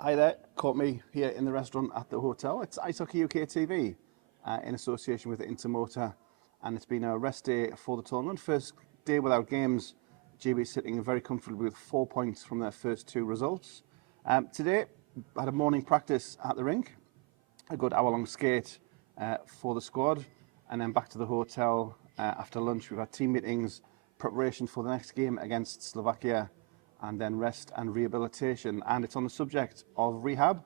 Hi there, caught me here in the restaurant at the hotel. It's IHUK TV in association with Intermotor, and it's been a rest day for the tournament. First day without games, GB sitting very comfortably with 4 points from their first two results. Today, I had a morning practice at the rink, a good hour-long skate for the squad, and then back to the hotel after lunch. We've had team meetings, preparation for the next game against Slovakia, and then rest and rehabilitation. And it's on the subject of rehab.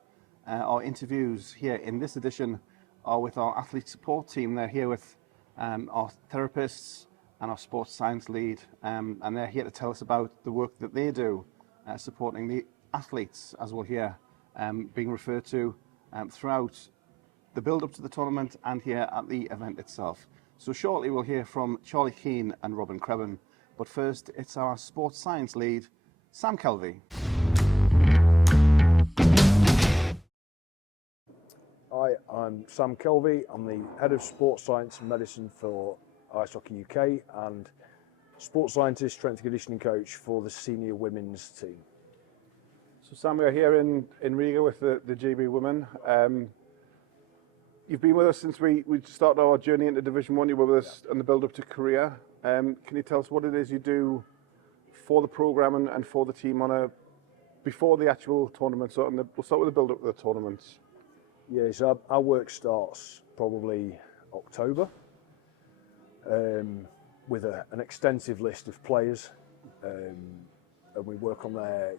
Our interviews here in this edition are with our athlete support team. They're here with our therapists and our sports science lead, and they're here to tell us about the work that they do supporting the athletes, as we'll hear, being referred to throughout the build-up to the tournament and here at the event itself. So shortly we'll hear from Charlie Keane and Robin Crebban, but first it's our sports science lead, Sam Kelvey. Hi, I'm Sam Kelvey. I'm the Head of Sports Science and Medicine for IHUK UK and Sports Scientist, Strength and Conditioning Coach for the Senior Women's team. So Sam, we're here in Riga with the GB women. You've been with us since we started our journey into Division 1. You were with us on the build-up to Korea. Can you tell us what it is you do for the programme and for the team before the actual tournament? So we'll start with the build-up to the tournaments. Yeah, so our work starts probably October with an extensive list of players, and we work on their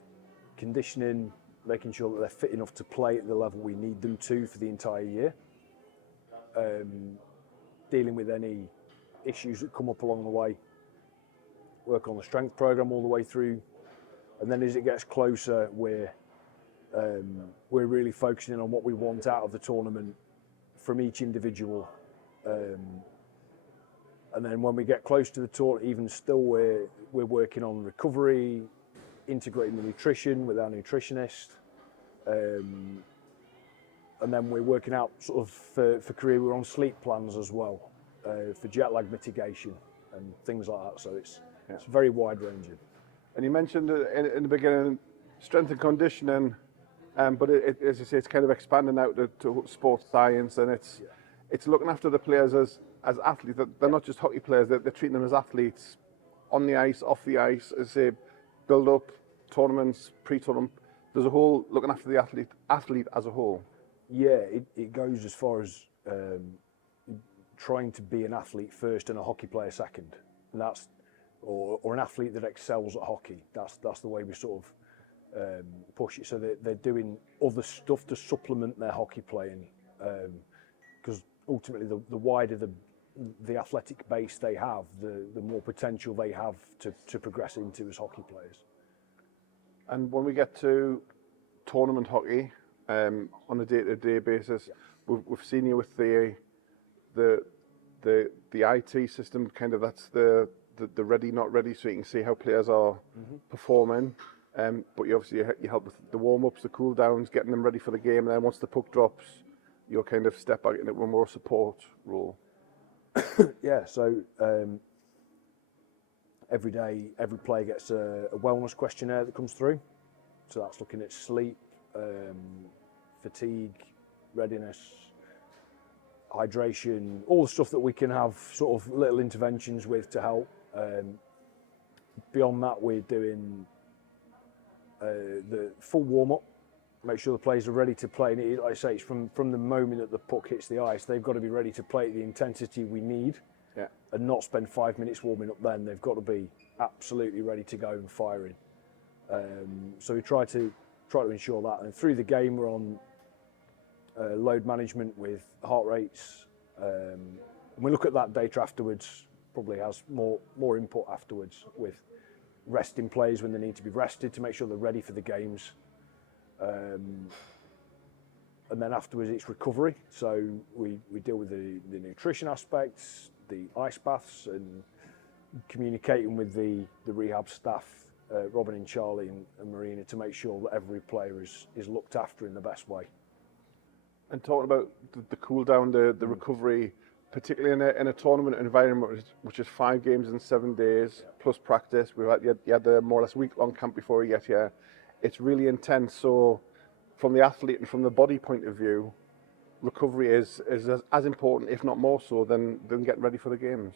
conditioning, making sure that they're fit enough to play at the level we need them to for the entire year, dealing with any issues that come up along the way, work on the strength program all the way through, and then as it gets closer, we're really focusing on what we want out of the tournament from each individual. And then when we get close to the tournament, even still, we're working on recovery, integrating the nutrition with our nutritionist, and then we're working out sort of for Korea, we're on sleep plans as well, for jet lag mitigation and things like that. So it's very wide ranging. And you mentioned in the beginning strength and conditioning, but as you say, it's kind of expanding out to sports science, and it's looking after the players as athletes. They're not just hockey players; they're treating them as athletes on the ice, off the ice. As say, build up, tournaments, pre-tournament. There's a whole looking after the athlete as a whole. Yeah, it goes as far as trying to be an athlete first and a hockey player second, and that's or an athlete that excels at hockey. That's the way we sort of push it. So they're doing other stuff to supplement their hockey playing, because ultimately the wider the athletic base they have, the more potential they have to progress into as hockey players. And when we get to tournament hockey, on a day-to-day basis, we've seen you with the IT system. Kind of that's the ready not ready, so you can see how players are performing. But you obviously you help with the warm-ups, the cool downs, getting them ready for the game, and then once the puck drops, you'll kind of step back into a more support role. Yeah, so every day, every player gets a wellness questionnaire that comes through. So that's looking at sleep, fatigue, readiness, hydration, all the stuff that we can have sort of little interventions with to help. Beyond that, we're doing the full warm-up, make sure the players are ready to play. And like I say, it's from the moment that the puck hits the ice, they've got to be ready to play at the intensity we need, and not spend 5 minutes warming up then. They've got to be absolutely ready to go and firing. So we try to ensure that. And through the game, we're on load management with heart rates. And we look at that data afterwards, probably has more input afterwards with resting players when they need to be rested to make sure they're ready for the games. And then afterwards it's recovery. So we deal with the nutrition aspects, the ice baths, and communicating with the rehab staff, Robin and Charlie and Marina, to make sure that every player is looked after in the best way. And talking about the cool down, the recovery, particularly in a tournament environment, which is 5 games in 7 days plus practice. You had the more or less week-long camp before you get here. It's really intense. So from the athlete and from the body point of view, recovery is as important, if not more so, than getting ready for the games.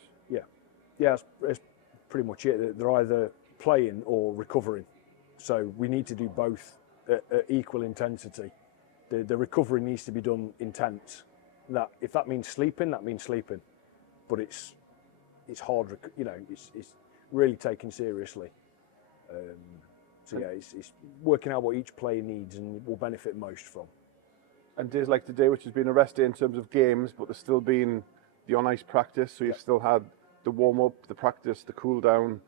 Yeah, it's pretty much it. They're either playing or recovering, so we need to do both at equal intensity. The recovery needs to be done intense. That if that means sleeping, that means sleeping, but it's hard, you know, it's really taken seriously. So yeah, it's working out what each player needs and will benefit most from. And days like today, which has been a rest day in terms of games, but there's still been the on-ice practice, so you've still had the warm-up, the practice, the cool-down,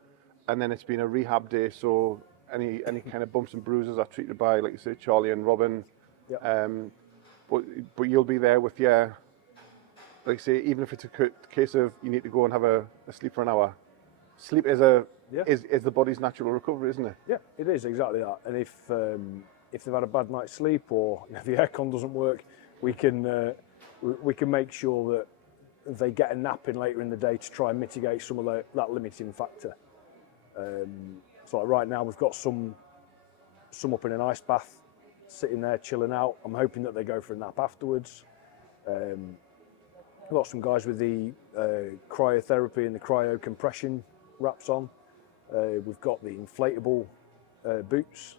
and then it's been a rehab day, so any kind of bumps and bruises are treated by, like you say, Charlie and Robin. Yeah. But you'll be there with your, like you say, even if it's a case of you need to go and have a sleep for an hour. Sleep is is the body's natural recovery, isn't it? Yeah, it is exactly that. And if they've had a bad night's sleep, or if the aircon doesn't work, we can make sure that they get a nap in later in the day to try and mitigate some of that limiting factor. So like right now we've got some up in an ice bath, sitting there chilling out. I'm hoping that they go for a nap afterwards. We've got some guys with the cryotherapy and the cryo compression wraps on. We've got the inflatable boots,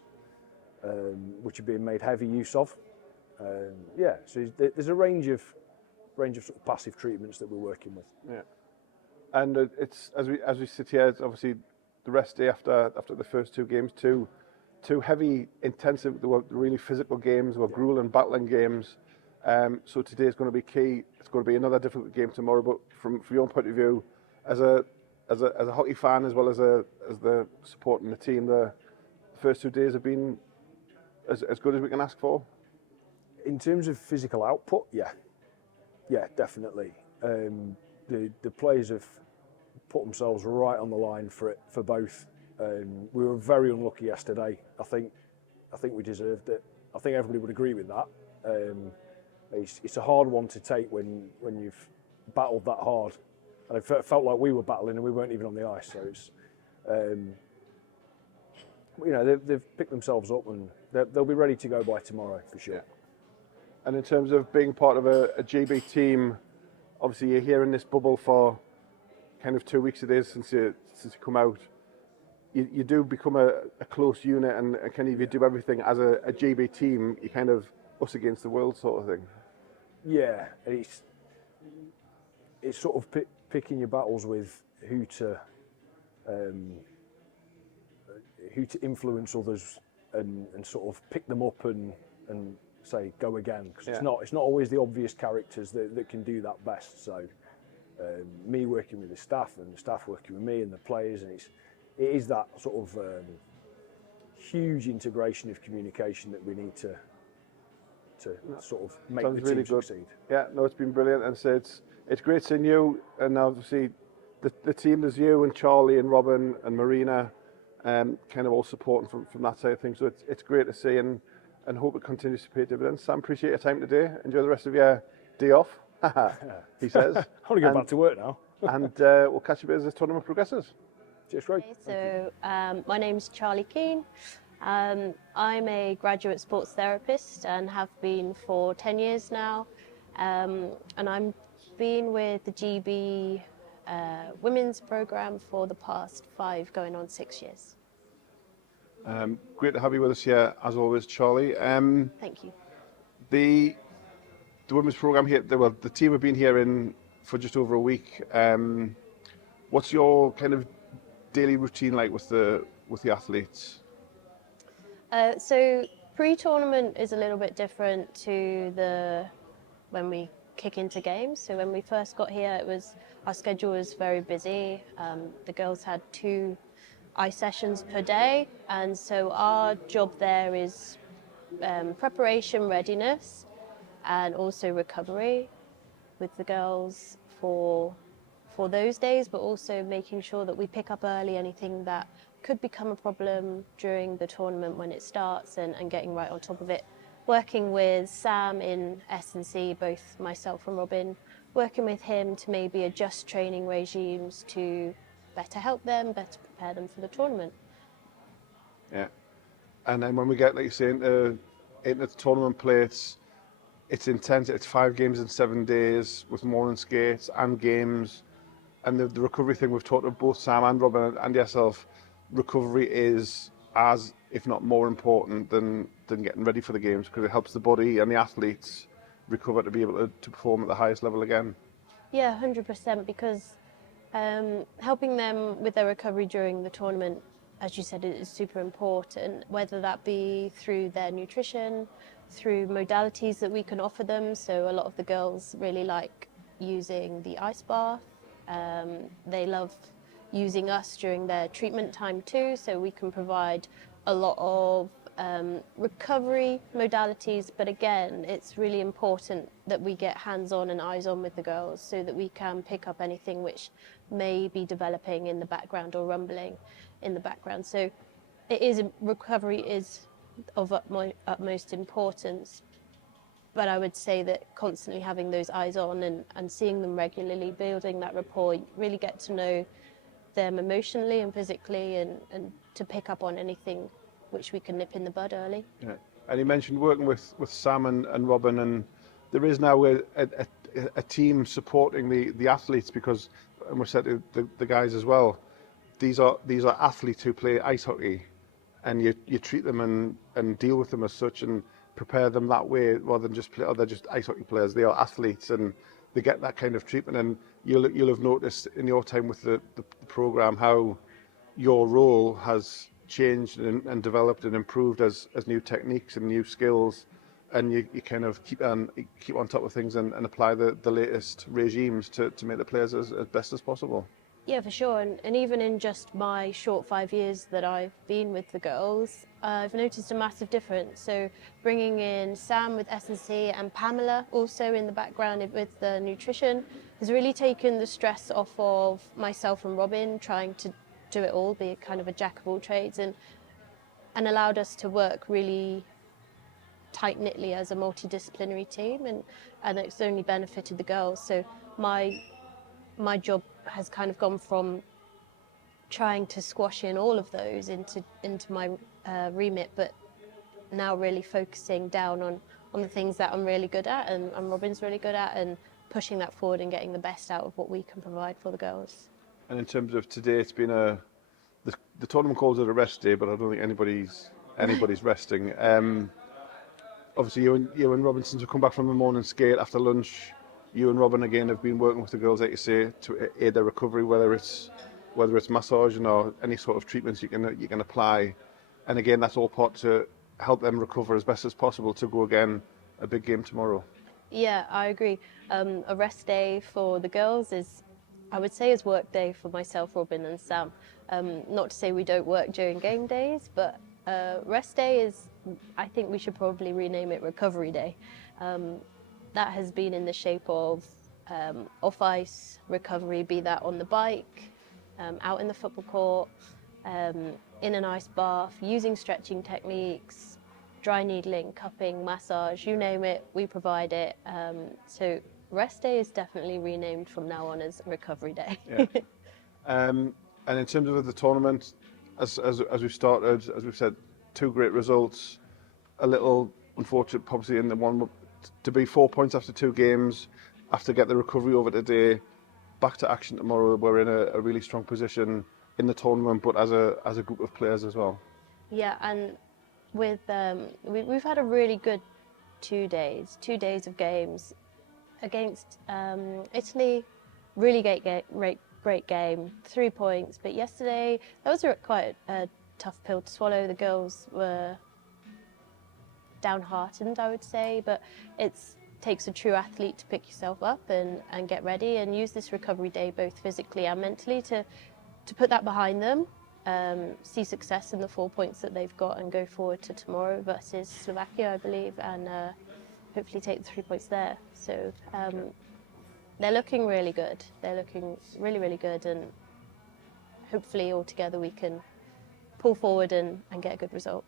which are being made heavy use of. Yeah, so there's a range of sort of passive treatments that we're working with. Yeah, and it's as we sit here, it's obviously the rest day after the first two games, two heavy, intensive, they were really physical games, they were grueling, battling games. So today is going to be key. It's going to be another difficult game tomorrow. But from your own point of view, as a hockey fan as well as the supporting the team, the first 2 days have been as good as we can ask for. In terms of physical output, yeah, definitely. The players have put themselves right on the line for both. We were very unlucky yesterday. I think we deserved it. I think everybody would agree with that. It's a hard one to take when you've battled that hard, and it felt like we were battling and we weren't even on the ice. So it's, you know, they've picked themselves up and they'll be ready to go by tomorrow for sure. Yeah. And in terms of being part of a GB team, obviously you're here in this bubble for kind of 2 weeks it is since you come out. You do become a close unit and kind of you do everything as a GB team. You kind of us against the world sort of thing. Yeah, it's sort of picking your battles with who to influence others and sort of pick them up and say go again, because it's not always the obvious characters that can do that best. So me working with the staff and the staff working with me and the players, and it is that sort of huge integration of communication that we need to sort of make the team really succeed. Yeah, no, it's been brilliant, and so it's great seeing you, and obviously the team, there's you and Charlie and Robin and Marina, kind of all supporting from that side of things. So it's great to see, and hope it continues to pay dividends. Sam, appreciate your time today. Enjoy the rest of your day off. He says. I want to go back to work now. And we'll catch you as this tournament progresses. Cheers, Greg. Okay, so my name's Charlie Keane. I'm a graduate sports therapist and have been for 10 years now. And I've been with the GB women's programme for the past 5, going on 6 years. Great to have you with us here, as always, Charlie. Thank you. The women's programme here, the team have been here for just over a week. What's your kind of daily routine like with the athletes? So pre-tournament is a little bit different to when we kick into games. So when we first got here, our schedule was very busy. The girls had 2 ice sessions per day, and so our job there is preparation, readiness, and also recovery with the girls for those days, but also making sure that we pick up early anything that could become a problem during the tournament when it starts, and getting right on top of it. Working with Sam in S&C, both myself and Robin, working with him to maybe adjust training regimes to better help them, better prepare them for the tournament. Yeah. And then when we get, like you say, into into tournament play. It's intense. It's 5 games in 7 days with morning skates and games. And the recovery thing, we've talked to both Sam and Robin and yourself, recovery is as, if not more important than getting ready for the games, because it helps the body and the athletes recover to be able to perform at the highest level again. Yeah, 100%, because helping them with their recovery during the tournament, as you said, is super important, whether that be through their nutrition, through modalities that we can offer them. So a lot of the girls really like using the ice bath. They love using us during their treatment time too, so we can provide a lot of recovery modalities. But again, it's really important that we get hands-on and eyes-on with the girls so that we can pick up anything which may be developing in the background or rumbling in the background. So recovery is of utmost importance. But I would say that constantly having those eyes on and seeing them regularly, building that rapport, you really get to know them emotionally and physically, and to pick up on anything which we can nip in the bud early. Yeah. And you mentioned working with Sam and Robin, and there is now a team supporting the athletes, because, and we said to the guys as well, these are athletes who play ice hockey, and you treat them and deal with them as such and prepare them that way, rather than just they're just ice hockey players. They are athletes, and they get that kind of treatment. And you'll have noticed in your time with the program how your role has changed and developed and improved as new techniques and new skills, and you kind of keep on top of things and apply the latest regimes to make the players as best as possible. Yeah, for sure. And even in just my short 5 years that I've been with the girls, I've noticed a massive difference. So bringing in Sam with S&C and Pamela also in the background with the nutrition has really taken the stress off of myself and Robin trying to do it all, be kind of a jack of all trades, and allowed us to work really tight-knitly as a multidisciplinary team, and it's only benefited the girls. So my job has kind of gone from trying to squash in all of those into my remit, but now really focusing down on the things that I'm really good at and Robin's really good at, and pushing that forward and getting the best out of what we can provide for the girls. And in terms of today, it's been the tournament calls it a rest day, but I don't think anybody's resting. Obviously, you and Robin, since we come back from the morning skate after lunch, you and Robin again have been working with the girls, like you say, to aid their recovery, whether it's massaging or any sort of treatments you can apply. And again, that's all part to help them recover as best as possible to go again a big game tomorrow. Yeah, I agree. A rest day for the girls is, I would say, is work day for myself, Robin and Sam. Not to say we don't work during game days, but rest day is, I think we should probably rename it recovery day. That has been in the shape of off-ice recovery, be that on the bike, out in the football court, in an ice bath, using stretching techniques, dry needling, cupping, massage, you name it, we provide it. So rest day is definitely renamed from now on as recovery day. Yeah. And in terms of the tournament, as we've started, as we've said, 2 great results, a little unfortunate, obviously, in the one to be 4 points after 2 games, after get the recovery over today, back to action tomorrow. We're in a really strong position in the tournament, but as a group of players as well. Yeah, and with we've had a really good 2 days of games against Italy. Really great game, 3 points. But yesterday, that was quite a tough pill to swallow. The girls were downhearted, I would say, but it takes a true athlete to pick yourself up and get ready and use this recovery day both physically and mentally to put that behind them, see success in the 4 points that they've got and go forward to tomorrow versus Slovakia, I believe, and hopefully take the 3 points there. So they're looking really good. They're looking really, really good, and hopefully all together we can pull forward and get a good result.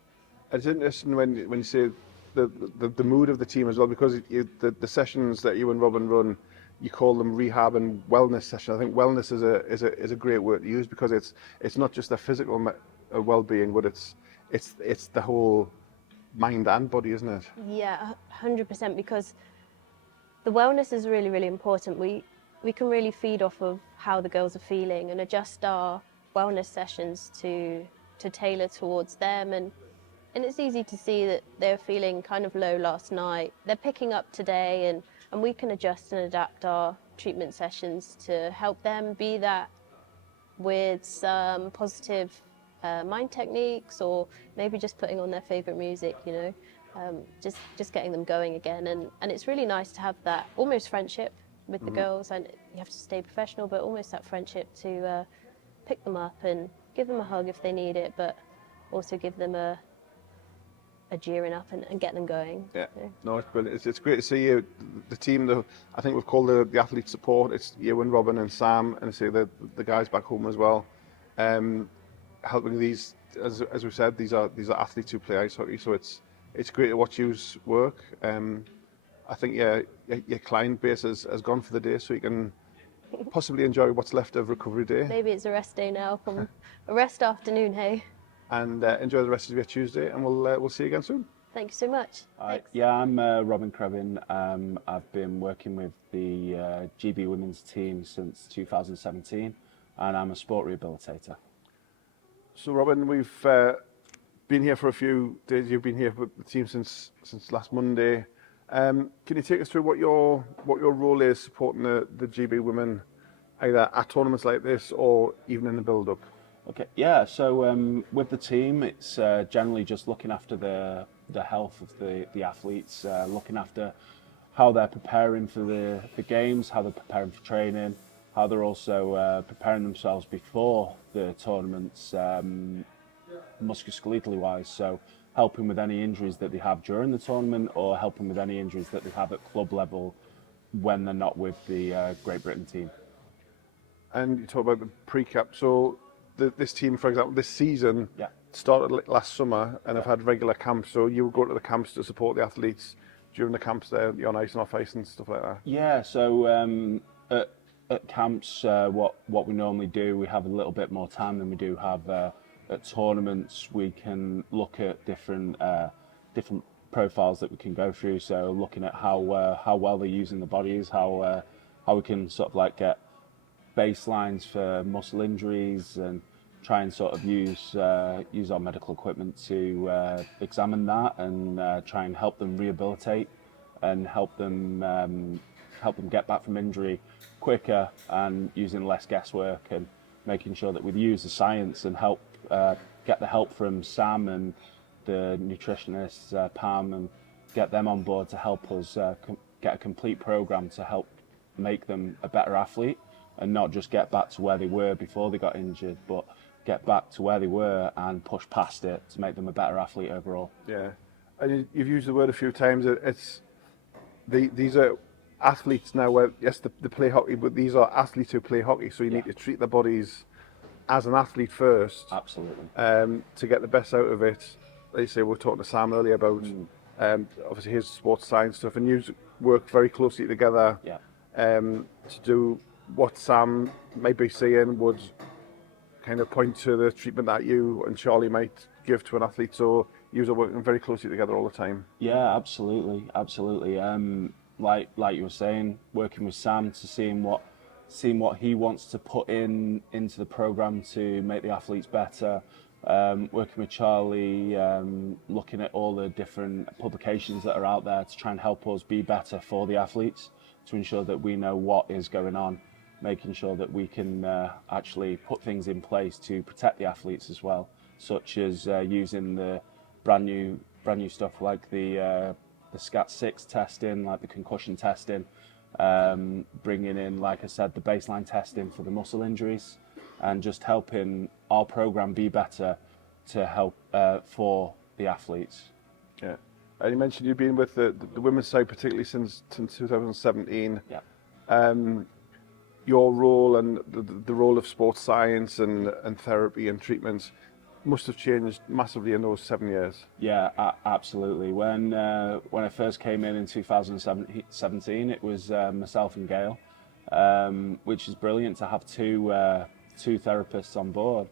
It's interesting when you say the mood of the team as well, because the sessions that you and Robin run, you call them rehab and wellness sessions. I think wellness is a great word to use, because it's not just the physical well-being, but it's the whole mind and body, isn't it? Yeah, 100%, because the wellness is really, really important. We can really feed off of how the girls are feeling and adjust our wellness sessions to tailor towards them. And it's easy to see that they're feeling kind of low last night. They're picking up today, and we can adjust and adapt our treatment sessions to help them, be that with some positive mind techniques, or maybe just putting on their favorite music, you know, just getting them going again. And it's really nice to have that almost friendship with the girls, and you have to stay professional, but almost that friendship to pick them up and give them a hug if they need it, but also give them a gearing up and get them going. Yeah, So. no, it's brilliant. It's great to see you. The team, I think we've called the athlete support. It's you and Robin and Sam, and see the guys back home as well, helping these. As we said, these are athletes who play ice hockey. So it's great to watch you work. I think your client base has gone for the day, so you can possibly enjoy what's left of recovery day. Maybe it's a rest day now from a rest afternoon, hey? And enjoy the rest of your Tuesday, and we'll see you again soon. Thank you so much. Thanks. Yeah, I'm Robin Krebin. I've been working with the GB women's team since 2017, and I'm a sport rehabilitator. So Robin, we've been here for a few days. You've been here with the team since last Monday. Can you take us through what your role is supporting the GB women, either at tournaments like this or even in the build-up? Okay, yeah, so with the team, it's generally just looking after the health of the athletes, looking after how they're preparing for the games, how they're preparing for training, how they're also preparing themselves before the tournaments, musculoskeletal wise, so helping with any injuries that they have during the tournament, or helping with any injuries that they have at club level when they're not with the Great Britain team. And you talk about the pre-cap, so this team, for example, this season started last summer and have had regular camps, so you would go to the camps to support the athletes during the camps there, on ice and off ice and stuff like that? Yeah, so at camps, what we normally do, we have a little bit more time than we do have at tournaments. We can look at different profiles that we can go through, so looking at how well they're using the bodies, how we can sort of like get baselines for muscle injuries, and try and sort of use our medical equipment to examine that, and try and help them rehabilitate and help them get back from injury quicker, and using less guesswork, and making sure that we use the science and help get the help from Sam and the nutritionists, Pam, and get them on board to help us get a complete program to help make them a better athlete, and not just get back to where they were before they got injured, but get back to where they were and push past it to make them a better athlete overall. Yeah, and you've used the word a few times. These are athletes now. Where yes, they play hockey, but these are athletes who play hockey. So you need to treat their bodies as an athlete first. Absolutely. To get the best out of it. Like you say, we were talking to Sam earlier about obviously his sports science stuff, and you work very closely together. Yeah. To do what Sam might be saying would kind of point to the treatment that you and Charlie might give to an athlete. So you are working very closely together all the time. Yeah, absolutely. Like you were saying, working with Sam to seeing what he wants to put into the program to make the athletes better. Working with Charlie, looking at all the different publications that are out there to try and help us be better for the athletes, to ensure that we know what is going on, making sure that we can actually put things in place to protect the athletes as well, such as using the brand new stuff like the SCAT6 testing, like the concussion testing, bringing in, like I said, the baseline testing for the muscle injuries, and just helping our program be better to help for the athletes. Yeah. And you mentioned you've been with the women's side particularly since 2017. Yeah. Your role and the role of sports science and therapy and treatments must have changed massively in those 7 years. Yeah, absolutely. When I first came in 2017, it was myself and Gail, which is brilliant to have two therapists on board.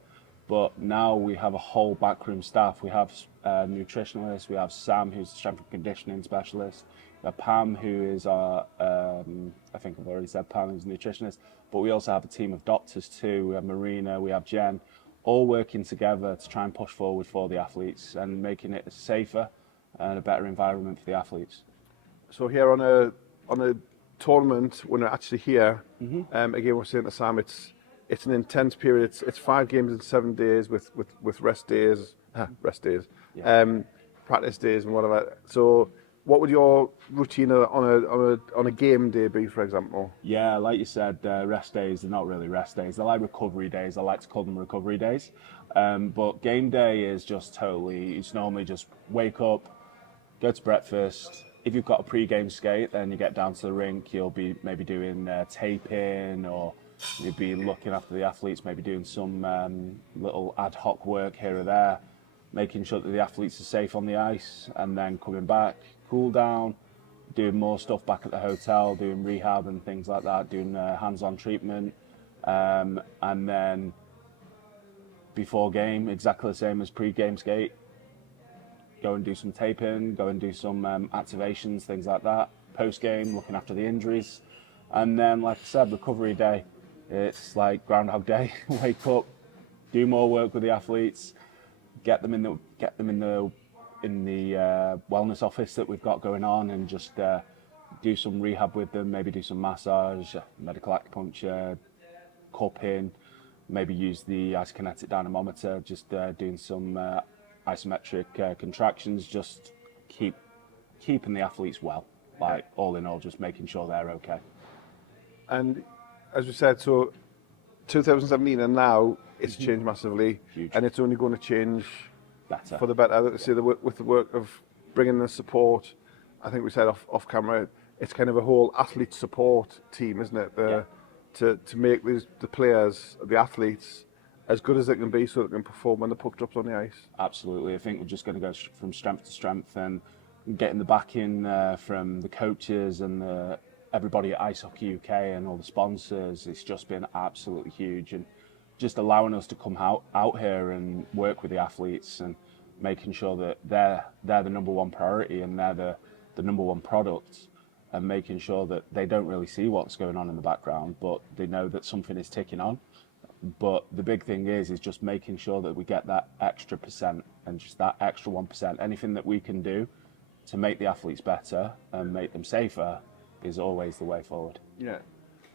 But now we have a whole backroom staff. We have nutritionalists. We have Sam, who's a strength and conditioning specialist. We have Pam, who is our, I think I've already said Pam is a nutritionist. But we also have a team of doctors too. We have Marina, we have Jen, all working together to try and push forward for the athletes and making it a safer and a better environment for the athletes. So here on a tournament, when we're actually here, again we're saying to Sam, it's an intense period. It's 5 games in 7 days with rest days, practice days and whatever. So what would your routine on a game day be, for example? Yeah, like you said, rest days, they're not really rest days. They're like recovery days. I like to call them recovery days. But game day is just totally, it's normally just wake up, go to breakfast. If you've got a pre-game skate, then you get down to the rink. You'll be maybe doing taping, or you'll be looking after the athletes, maybe doing some little ad hoc work here or there, making sure that the athletes are safe on the ice, and then coming back, cool down, doing more stuff back at the hotel, doing rehab and things like that, doing hands-on treatment, and then before game, exactly the same as pre-game skate. Go and do some taping, go and do some activations, things like that. Post-game, looking after the injuries. And then, like I said, recovery day. It's like Groundhog Day. Wake up, do more work with the athletes, get them in the wellness office that we've got going on, and just do some rehab with them, maybe do some massage, medical acupuncture, cupping, maybe use the isokinetic dynamometer, just doing some isometric contractions, just keeping the athletes well. Like, all in all, just making sure they're okay. And as we said, so 2017 and now it's changed massively. Huge. And it's only going to change Better. for the better. See, with the work of bringing the support, I think we said off camera, it's kind of a whole athlete support team, isn't it? To make the players, the athletes, as good as they can be, so they can perform when the puck drops on the ice. Absolutely. I think we're just going to go from strength to strength, and getting the backing from the coaches and everybody at IHUK UK and all the sponsors. It's just been absolutely huge, and just allowing us to come out here and work with the athletes and making sure that they're the number one priority, and they're the number one product, and making sure that they don't really see what's going on in the background, but they know that something is ticking on. But the big thing is just making sure that we get that extra percent, and just that extra 1%. Anything that we can do to make the athletes better and make them safer is always the way forward. Yeah.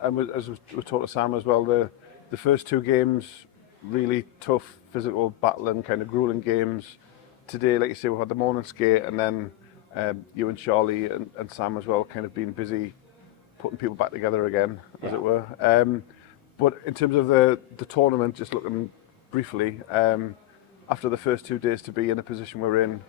And as we talked to Sam as well, the first 2 games, really tough, physical, battling, kind of grueling games. Today, like you say, we've had the morning skate, and then you and Charlie and Sam as well, kind of being busy putting people back together again, as it were. But in terms of the tournament, just looking briefly, after the first 2 days to be in the position we're in,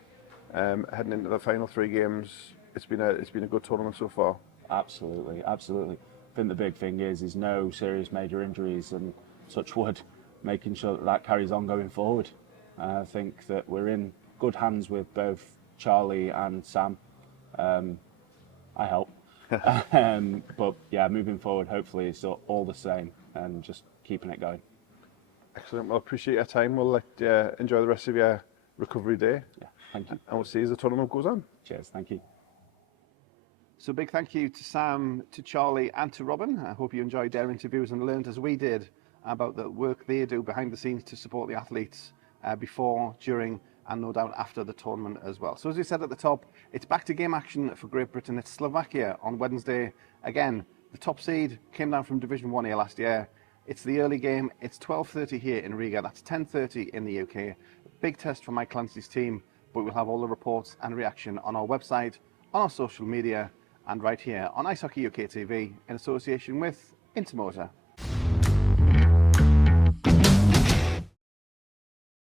heading into the final 3 games, it's been a good tournament so far. Absolutely. I think the big thing is no serious major injuries, and touch wood, making sure that carries on going forward. I think that we're in good hands with both Charlie and Sam. I hope. But yeah, moving forward, hopefully it's all the same, and just keeping it going. Excellent. Well, appreciate your time. We'll let you enjoy the rest of your recovery day. Yeah, thank you. And we'll see you as the tournament goes on. Cheers, thank you. So big thank you to Sam, to Charlie and to Robin. I hope you enjoyed their interviews and learned, as we did, about the work they do behind the scenes to support the athletes before, during and no doubt after the tournament as well. So as we said at the top, it's back to game action for Great Britain. It's Slovakia on Wednesday. Again, the top seed came down from Division 1 here last year. It's the early game. It's 12:30 here in Riga. That's 10:30 in the UK. Big test for Mike Clancy's team, but we'll have all the reports and reaction on our website, on our social media, and right here on IHUK TV in association with Intermotor.